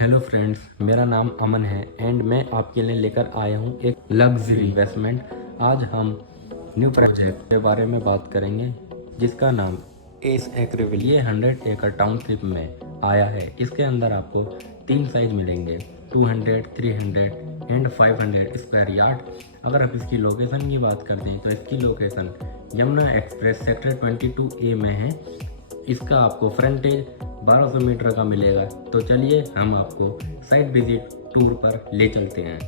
Hello friends, मेरा नाम अमन है एंड मैं आपके लिए लेकर आया हूँ एक लग्जरी इन्वेस्टमेंट। आज हम न्यू प्रोजेक्ट के बारे में बात करेंगे जिसका नाम एस एक्रेविल। ये 100 एकड़ टाउनशिप में आया है। इसके अंदर आपको 3 साइज मिलेंगे, 200, 300 एंड 500 स्क्वायर यार्ड। अगर आप इसकी लोकेशन की बात करते हैं तो इसकी लोकेशन यमुना एक्सप्रेस सेक्टर 22A में है। इसका आपको फ्रंटेज 1200 मीटर का मिलेगा। तो चलिए हम आपको साइट विजिट टूर पर ले चलते हैं।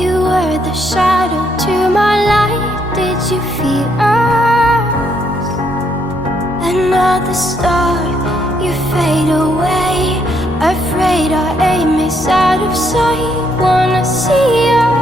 You were the shadow to my light. Did you feel us? Another star, you fade away. Afraid our aim is out of sight. Wanna see us